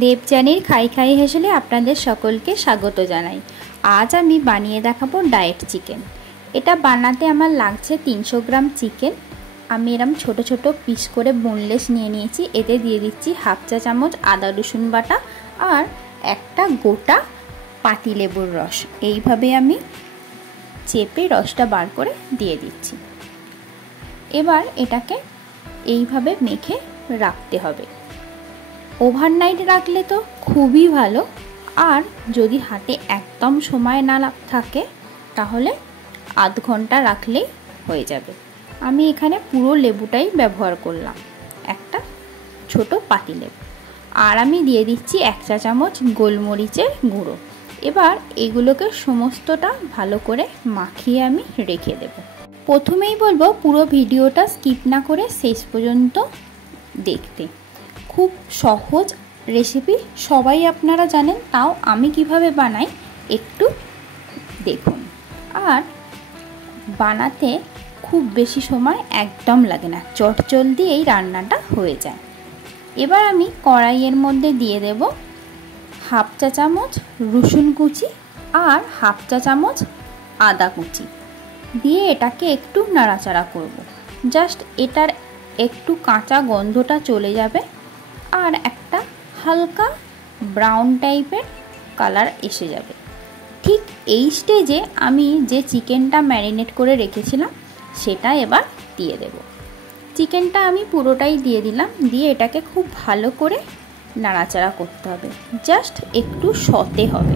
দেবযানীর খাই খাই হেসেলে আপনাদের সকলকে স্বাগত জানাই। আজ আমি বানিয়ে দেখাবো ডায়েট চিকেন। এটা বানাতে আমার লাগছে 300 গ্রাম চিকেন। আমি এরম ছোট ছোট পিস করে বোনলেস নিয়ে নিয়েছি। এতে দিয়ে দিচ্ছি হাফ চা চামচ আদা রসুন বাটা আর একটা গোটা পাতিলেবুর রস। এইভাবে আমি চেপে রসটা বার করে দিয়ে দিচ্ছি। এবার এটাকে এইভাবে মেখে রাখতে হবে। ওভারনাইট রাখলে তো খুবই ভালো, আর যদি হাতে একদম সময় না থাকে তাহলে আধ ঘন্টা রাখলেই হয়ে যাবে। আমি এখানে পুরো লেবুটাই ব্যবহার করলাম, একটা ছোট পাতিলেবু। আর আমি দিয়ে দিচ্ছি 1 চা চামচ গোলমরিচের গুঁড়ো। এবার এগুলোকে সমস্তটা ভালো করে মাখিয়ে আমি রেখে দেব। প্রথমেই বলবো পুরো ভিডিওটা স্কিপ না করে শেষ পর্যন্ত দেখতে। খুব সহজ রেসিপি, সবাই আপনারা জানেন, তাও আমি কিভাবে বানাই একটু দেখুন। আর বানাতে খুব বেশি সময় একদম লাগে না, চটজলদি এই রান্নাটা হয়ে যায়। এবার আমি কড়াইয়ের মধ্যে দিয়ে দেব হাফ চা চামচ রসুন কুচি আর হাফ চা চামচ আদা কুচি দিয়ে এটাকে একটু নাড়াচাড়া করব। জাস্ট এটার একটু কাঁচা গন্ধটা চলে যাবে আর একটা হালকা ব্রাউন টাইপের কালার এসে যাবে। ঠিক এই স্টেজে আমি যে চিকেনটা ম্যারিনেট করে রেখেছিলাম সেটা এবার দিয়ে দেব। চিকেনটা আমি পুরোটাই দিয়ে দিলাম। দিয়ে এটাকে খুব ভালো করে নাড়াচাড়া করতে হবে, জাস্ট একটু সতে হবে।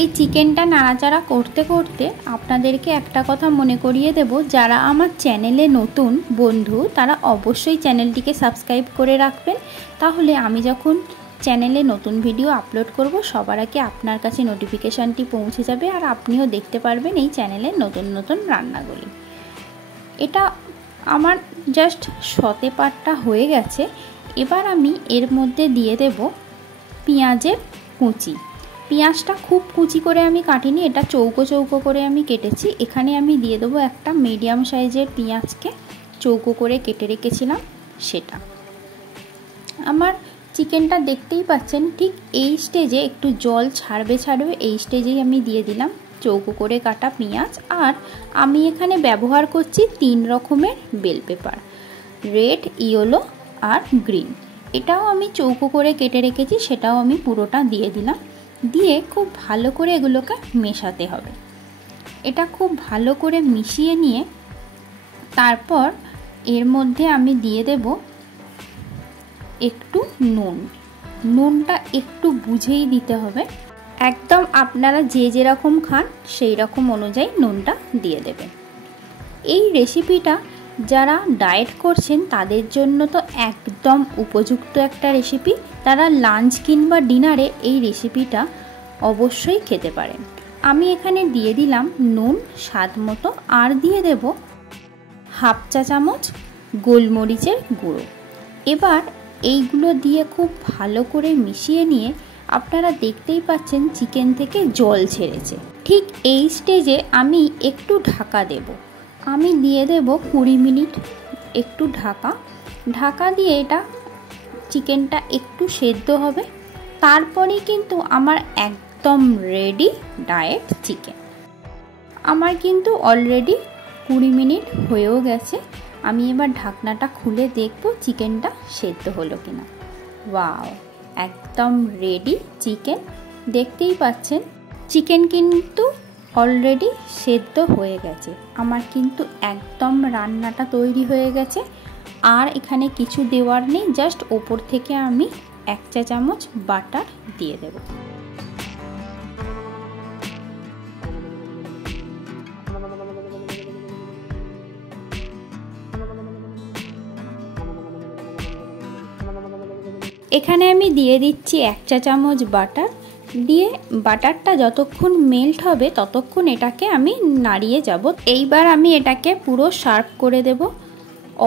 এই চিকেনটা নাড়াচাড়া করতে করতে আপনাদেরকে একটা কথা মনে করিয়ে দেব, যারা আমার চ্যানেলে নতুন বন্ধু তারা অবশ্যই চ্যানেলটিকে সাবস্ক্রাইব করে রাখবেন। তাহলে আমি যখন চ্যানেলে নতুন ভিডিও আপলোড করব সবার আগে আপনার কাছে নোটিফিকেশানটি পৌঁছে যাবে, আর আপনিও দেখতে পারবেন এই চ্যানেলের নতুন নতুন রান্নাগুলি। এটা আমার জাস্ট সতে পাটটা হয়ে গেছে। এবার আমি এর মধ্যে দিয়ে দেব পেঁয়াজের কুচি। পেঁয়াজটা খুব কুচি করে আমি কাটিনি, এটা চৌকো চৌকো করে আমি কেটেছি। এখানে আমি দিয়ে দেবো একটা মিডিয়াম সাইজের পেঁয়াজকে চৌকো করে কেটে রেখেছিলাম সেটা। আমার চিকেনটা দেখতেই পাচ্ছেন ঠিক এই স্টেজে একটু জল ছাড়বে এই স্টেজেই আমি দিয়ে দিলাম চৌকো করে কাটা পেঁয়াজ। আর আমি এখানে ব্যবহার করছি 3 রকমের বেল পেপার, রেড, ইয়েলো আর গ্রিন। এটাও আমি চৌকো করে কেটে রেখেছি, সেটাও আমি পুরোটা দিয়ে দিলাম। দিয়ে খুব ভালো করে এগুলোকে মেশাতে হবে। এটা খুব ভালো করে মিশিয়ে নিয়ে তারপর এর মধ্যে আমি দিয়ে দেব একটু নুন। নুনটা একটু বুঝেই দিতে হবে, একদম আপনারা যে যেরকম খান সেই রকম অনুযায়ী নুনটা দিয়ে দেবেন। এই রেসিপিটা যারা ডায়েট করছেন তাদের জন্য তো একদম উপযুক্ত একটা রেসিপি। তারা লাঞ্চ কিংবা ডিনারে এই রেসিপিটা অবশ্যই খেতে পারেন। আমি এখানে দিয়ে দিলাম নুন স্বাদ মতো, আর দিয়ে দেব হাফ চা চামচ গোলমরিচের গুঁড়ো। এবার এইগুলো দিয়ে খুব ভালো করে মিশিয়ে নিয়ে আপনারা দেখতেই পাচ্ছেন চিকেন থেকে জল ছেড়েছে। ঠিক এই স্টেজে আমি একটু ঢাকা দেব। আমি দিয়ে দেব 20 মিনিট একটু ঢাকা দিয়ে এটা চিকেনটা একটু সেদ্ধ হবে। তারপরেই কিন্তু আমার একদম রেডি ডায়েট চিকেন। আমার কিন্তু অলরেডি 20 মিনিট হয়েও গেছে। আমি এবার ঢাকনাটা খুলে দেখব চিকেনটা সেদ্ধ হলো কিনা। ওয়াও, একদম রেডি চিকেন। দেখতেই পাচ্ছেন চিকেন কিন্তু অলরেডি সেদ্ধ হয়ে গেছে। আমার কিন্তু একদম রান্নাটা তৈরি হয়ে গেছে। আর এখানে কিছু দেওয়ার নেই, জাস্ট ওপর থেকে আমি 1 চা চামচ বাটার দিয়ে দেব। এখানে আমি দিয়ে দিচ্ছি 1 চা চামচ বাটার। দিয়ে বাটারটা যতক্ষণ মেল্ট হবে ততক্ষণ এটাকে আমি নাড়িয়ে যাব। এইবার আমি এটাকে পুরো সার্ভ করে দেব।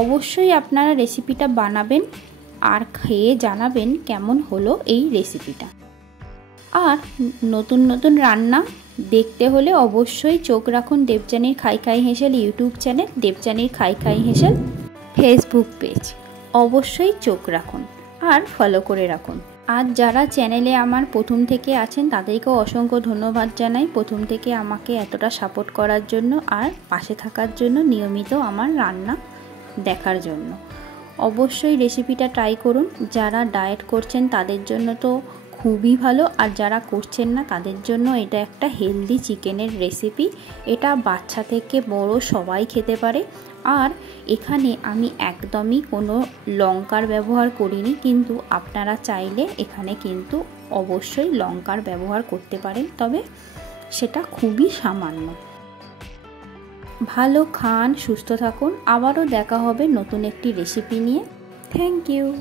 অবশ্যই আপনারা রেসিপিটা বানাবেন আর খেয়ে জানাবেন কেমন হলো এই রেসিপিটা। আর নতুন নতুন রান্না দেখতে হলে অবশ্যই চোখ রাখুন দেবযানীর খাই খাই হেসেল ইউটিউব চ্যানেল, দেবযানীর খাই খাই হেসেল ফেসবুক পেজ। অবশ্যই চোখ রাখুন আর ফলো করে রাখুন। আর যারা চ্যানেলে আমার প্রথম থেকে আছেন তাদেরকেও অসংখ্য ধন্যবাদ জানাই, প্রথম থেকে আমাকে এতটা সাপোর্ট করার জন্য আর পাশে থাকার জন্য, নিয়মিত আমার রান্না দেখার জন্য। অবশ্যই রেসিপিটা ট্রাই করুন। যারা ডায়েট করছেন তাদের জন্য তো খুবই ভালো, আর যারা করছেন না তাদের জন্য এটা একটা হেলদি চিকেনের রেসিপি। এটা বাচ্চা থেকে বড় সবাই খেতে পারে। আর এখানে আমি একদমই কোনো লঙ্কার ব্যবহার করিনি, কিন্তু আপনারা চাইলে এখানে কিন্তু অবশ্যই লঙ্কার ব্যবহার করতে পারেন, তবে সেটা খুবই সামান্য। ভালো খান, সুস্থ থাকুন। আবারও দেখা হবে নতুন একটি রেসিপি নিয়ে। Thank you.